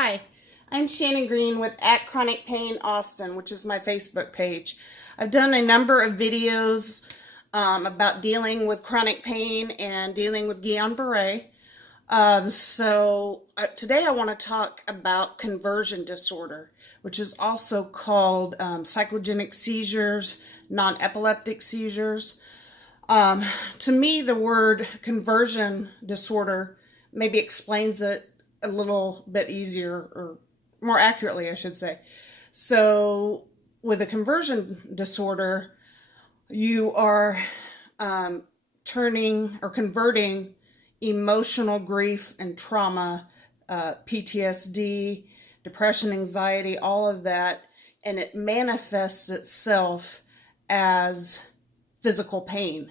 Hi, I'm Shannon Green with Chronic Pain Austin, which is my Facebook page. I've done a number of videos about dealing with chronic pain and dealing with Guillain-Barre. Today I want to talk about conversion disorder, which is also called psychogenic seizures, non-epileptic seizures. To me, the word conversion disorder maybe explains it a little bit easier, or more accurately, I should say. So with a conversion disorder, you are turning or converting emotional grief and trauma, PTSD, depression, anxiety, all of that, and it manifests itself as physical pain.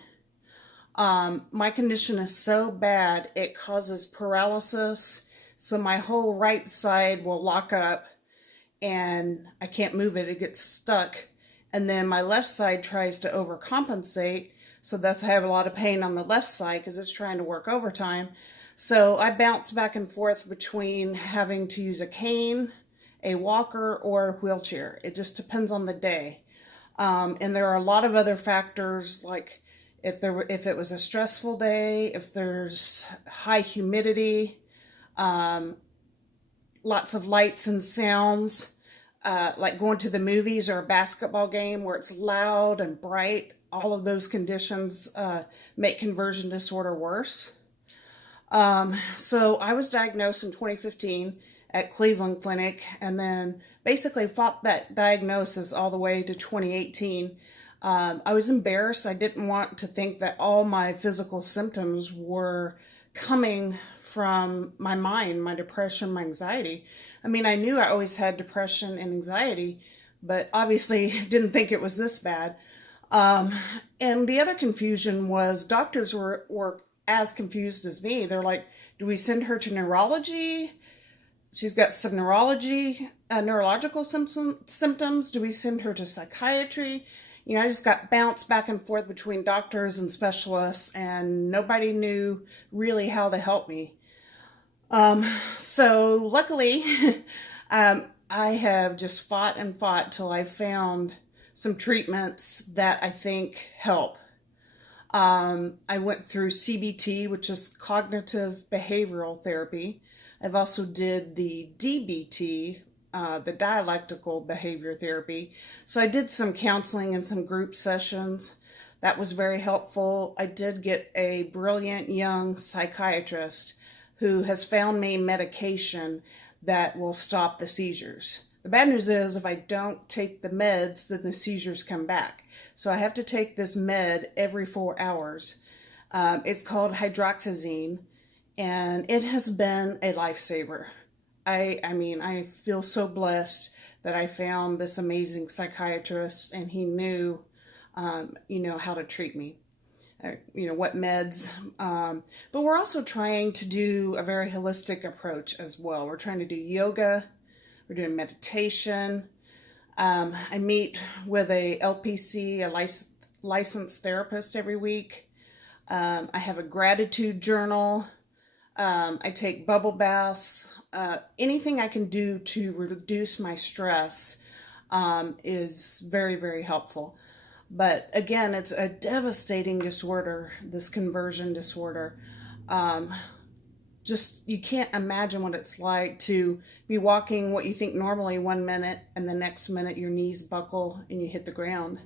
My condition is so bad, it causes paralysis. So my whole right side will lock up and I can't move it. It gets stuck. And then my left side tries to overcompensate. So thus I have a lot of pain on the left side because it's trying to work overtime. So I bounce back and forth between having to use a cane, a walker, or a wheelchair. It just depends on the day. And there are a lot of other factors, like if it was a stressful day, if there's high humidity, lots of lights and sounds, like going to the movies or a basketball game where it's loud and bright. All of those conditions make conversion disorder worse. So I was diagnosed in 2015 at Cleveland Clinic, and then basically fought that diagnosis all the way to 2018. I was embarrassed. I didn't want to think that all my physical symptoms were coming from my mind, my depression, my anxiety. I mean, I knew I always had depression and anxiety, but obviously didn't think it was this bad. And the other confusion was doctors were as confused as me. They're like, do we send her to neurology? She's got some neurological symptoms. Do we send her to psychiatry? You know, I just got bounced back and forth between doctors and specialists, and nobody knew really how to help me. So luckily, I have just fought and fought till I found some treatments that I think help. I went through CBT, which is cognitive behavioral therapy. I've also did the DBT, the dialectical behavior therapy. So I did some counseling and some group sessions. That was very helpful. I did get a brilliant young psychiatrist who has found me medication that will stop the seizures. The bad news is if I don't take the meds, then the seizures come back. So I have to take this med every 4 hours. It's called hydroxyzine, and it has been a lifesaver. I mean, I feel so blessed that I found this amazing psychiatrist, and he knew, how to treat me, what meds. But we're also trying to do a very holistic approach as well. We're trying to do yoga. We're doing meditation. I meet with a LPC, a licensed therapist every week. I have a gratitude journal. I take bubble baths. Anything I can do to reduce my stress is very, very helpful. But again, it's a devastating disorder, this conversion disorder. You can't imagine what it's like to be walking what you think normally 1 minute, and the next minute your knees buckle and you hit the ground.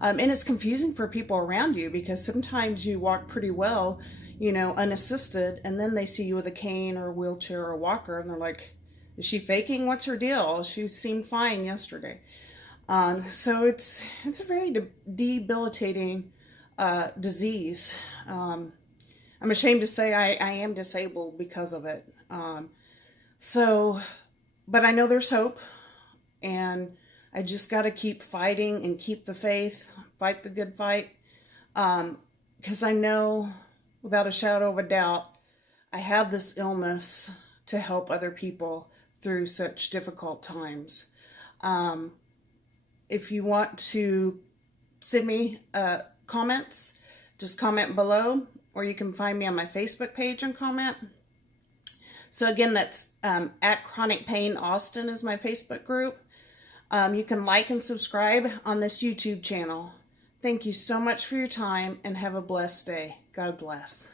And it's confusing for people around you because sometimes you walk pretty well, unassisted, and then they see you with a cane or a wheelchair or a walker, and they're like, is she faking? What's her deal? She seemed fine yesterday. So it's a very debilitating disease. I'm ashamed to say I am disabled because of it. But I know there's hope, and I just got to keep fighting and keep the faith, fight the good fight, because I know without a shadow of a doubt, I have this illness to help other people through such difficult times. If you want to send me comments, just comment below, or you can find me on my Facebook page and comment. So again, that's at Chronic Pain Austin is my Facebook group. You can like and subscribe on this YouTube channel. Thank you so much for your time and have a blessed day. God bless.